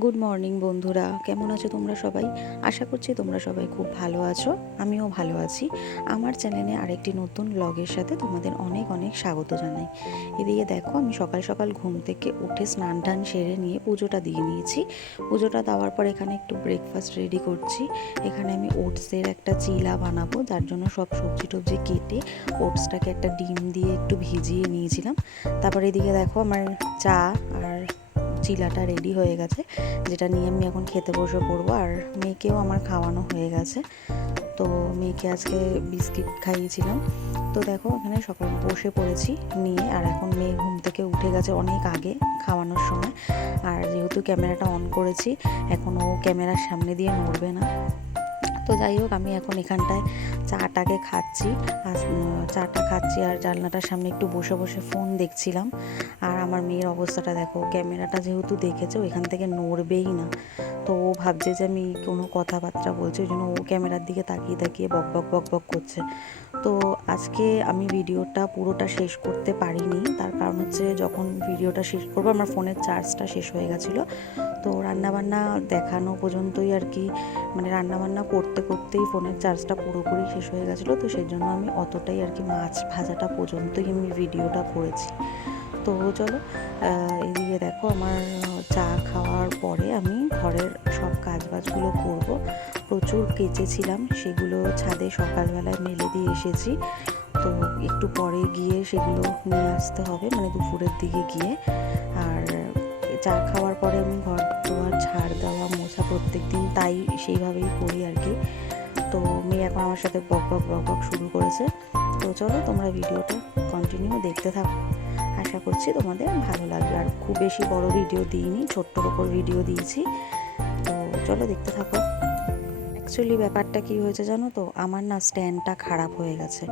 Good morning বন্ধুরা। কেমন আছো তোমরা সবাই? আশা করছি তোমরা সবাই খুব ভালো আছো। আমিও ভালো আছি। আমার চ্যানেলে আরেকটি নতুন ব্লগের সাথে তোমাদের অনেক অনেক স্বাগত জানাই। এদিকে দেখো, আমি সকাল সকাল ঘুম থেকে উঠে স্নান টান সেরে নিয়ে পুজোটা দিয়ে নিয়েছি। পুজোটা দেওয়ার পর এখানে একটু ব্রেকফাস্ট রেডি করছি। এখানে আমি ওটসের একটা চিলা বানাবো, যার জন্য সব সবজি টবজি কেটে ওটসটাকে একটা ডিম দিয়ে একটু ভিজিয়ে নিয়েছিলাম। তারপর এদিকে দেখো, আমার চা আর চিলাটা রেডি হয়ে গেছে, যেটা নিয়ে আমি এখন খেতে বসে পড়ব। আর মেয়েকেও আমার খাওয়ানো হয়ে গেছে। তো মেয়েকে আজকে বিস্কিট খাইয়েছিলাম। তো দেখো, এখানে সকাল বসে পড়েছি নিয়ে। আর এখন মেয়ে ঘুম থেকে উঠে গেছে অনেক আগে খাওয়ানোর সময়। আর যেহেতু ক্যামেরাটা অন করেছি, এখন ও ক্যামেরার সামনে দিয়ে নড়বে না। তো যাই হোক, আমি এখন এখানটায় চাটাকে খাচ্ছি। আর চাটা খাচ্ছি আর জানলাটার সামনে একটু বসে বসে ফোন দেখছিলাম। আমার মেয়ের অবস্থাটা দেখো, ক্যামেরাটা যেহেতু দেখেছে, ও এখান থেকে নড়বেই না। তো ও ভাবছে যে আমি কোনো কথাবার্তা বলছি, ওই জন্য ও ক্যামেরার দিকে তাকিয়ে তাকিয়ে বক বক বক বক করছে। তো আজকে আমি ভিডিওটা পুরোটা শেষ করতে পারিনি। তার কারণ হচ্ছে যখন ভিডিওটা শেষ করব, আমার ফোনের চার্জটা শেষ হয়ে গেছিল। তো রান্নাবান্না দেখানো পর্যন্তই আর কি মানে রান্নাবান্না করতে করতেই ফোনের চার্জটা পুরোপুরি শেষ হয়ে গেছিল। তো সেই জন্য আমি অতটাই আর কি মাছ ভাজাটা পর্যন্তই আমি ভিডিওটা করেছি। তো চলো এদিকে দেখো আমার চা খাওয়ার পরে আমি ঘরের সব কাজ বাজগুলো করব। প্রচুর কেচেছিলাম, সেগুলো ছাদে সকালবেলায় মেলে দিয়ে এসেছি। তো একটু পরে গিয়ে সেগুলো নিয়ে আসতে হবে মানে দুপুরের দিকে গিয়ে। আর চা খাওয়ার পরে আমি ঘর দুয়ার ঝাড় দেওয়া, মোছা প্রত্যেক দিন তাই সেইভাবেই করি আর কি। তো মেয়ে এখন আমার সাথে বক বক বক বক শুরু করেছে। তো চলো তোমরা ভিডিওটা কন্টিনিউ দেখতে থাকো। আশা করছি তোমাদের ভালো লাগবে। আর খুব বেশি বড় ভিডিও দিইনি, ছোট্ট ওপর ভিডিও দিয়েছি। তো চলো দেখতে থাকো। অ্যাকচুয়ালি ব্যাপারটা কি হয়েছে জানো তো? আমার না স্ট্যান্ডটা খারাপ হয়ে গেছে।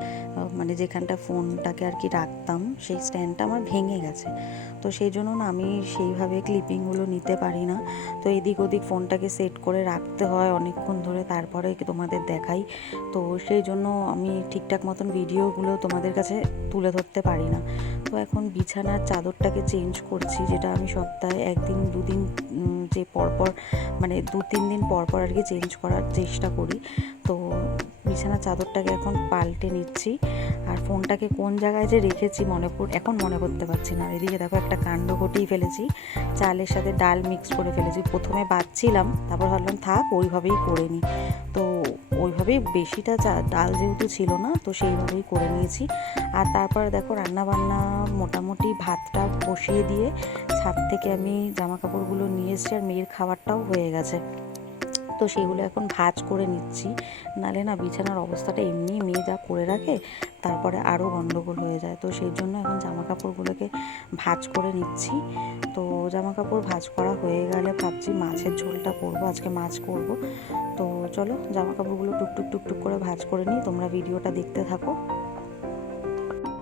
মানে যেখানটা ফোনটাকে আর কি রাখতাম, সেই স্ট্যান্ডটা আমার ভেঙে গেছে। তো সেই জন্য না আমি সেইভাবে ক্লিপিংগুলো নিতে পারি না। তো এদিক ওদিক ফোনটাকে সেট করে রাখতে হয় অনেকক্ষণ ধরে, তারপরে তোমাদের দেখাই। তো সেই জন্য আমি ঠিকঠাক মতন ভিডিওগুলো তোমাদের কাছে তুলে ধরতে পারি না। তো এখন বিছানার চাদরটাকে চেঞ্জ করছি, যেটা আমি সপ্তাহে একদিন, দুদিন যে পরপর মানে দু তিন দিন পর পর আর কি চেঞ্জ করার চেষ্টা করি। তো বিছানার চাদরটাকে এখন পাল্টে নিচ্ছি। আর ফোনটাকে কোন জায়গায় যে রেখেছি মনে এখন মনে করতে পারছি না। এদিকে দেখো একটা কাণ্ড ঘটিয়ে ফেলেছি। চালের সাথে ডাল মিক্স করে ফেলেছি। প্রথমে বাচ্ছিলাম, তারপর ভাবলাম থাক, ওইভাবেই করে নিই। তো ওইভাবেই বেশিটা চা, ডাল যেহেতু ছিল না, তো সেইভাবেই করে নিয়েছি। আর তারপর দেখো রান্না বান্না মোটামুটি ভাতটা বসিয়ে দিয়ে ছাদ থেকে আমি জামা কাপড়গুলো নিয়ে এসেছি আর মেয়ের খাবারটাও হয়ে গেছে। তো সেগুলো এখন ভাজ করে নিচ্ছি। নালে না বিছানার অবস্থাটা এমনি মেয়ে যা করে রাখে, তারপরে আরও গণ্ডগোল হয়ে যায়। তো সেই জন্য এখন জামা কাপড়গুলোকে ভাজ করে নিচ্ছি। তো জামা কাপড় ভাজ করা হয়ে গেলে ভাবছি মাছের ঝোলটা করব, আজকে মাছ করব। তো চলো জামা কাপড়গুলো টুকটুক টুকটুক করে ভাজ করে নিই, তোমরা ভিডিওটা দেখতে থাকো।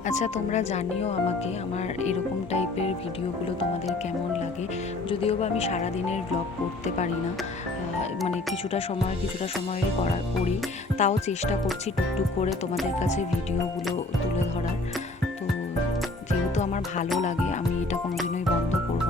আচ্ছা তোমরা জানিও আমাকে আমার এরকম টাইপের ভিডিওগুলো তোমাদের কেমন লাগে? যদিও বা আমি সারাদিনের ব্লগ করতে পারি না মানে কিছুটা সময় কিছুটা সময় করা, করি, তাও চেষ্টা করছি টুকটুক করে তোমাদের কাছে ভিডিওগুলো তুলে ধরার। তো যেহেতু আমার ভালো লাগে, আমি এটা কোনোদিনই বন্ধ করব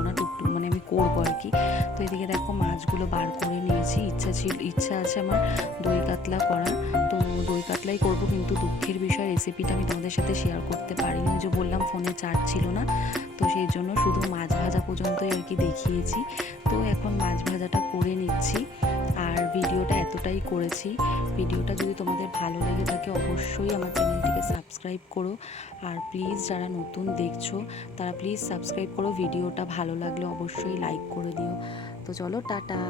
করব আর কি। তো এদিকে দেখো মাছগুলো বার করে নিয়েছি। ইচ্ছা ছিল, ইচ্ছা আছে আমার দই কাতলা করার। তো দই কাতলাই করব কিন্তু দুঃখের বিষয় রেসিপিটা আমি তোমাদের সাথে শেয়ার করতে পারিনি। যে বললাম ফোনে চার্জ ছিল না। তো সেই জন্য শুধু মাছ ভাজা পর্যন্তই আর কি দেখিয়েছি। তো এখন মাছ ভাজাটা করে নিচ্ছি। আর ভিডিওটা এতটাই করেছি। ভিডিওটা যদি তোমাদের ভালো লেগে থাকে, অবশ্যই আমার চ্যানেলটিকে সাবস্ক্রাইব করো। আর প্লিজ যারা নতুন দেখছ, তারা প্লিজ সাবস্ক্রাইব করো। ভিডিওটা ভালো লাগলে অবশ্যই লাইক করে দিও। তো চলো, টাটা।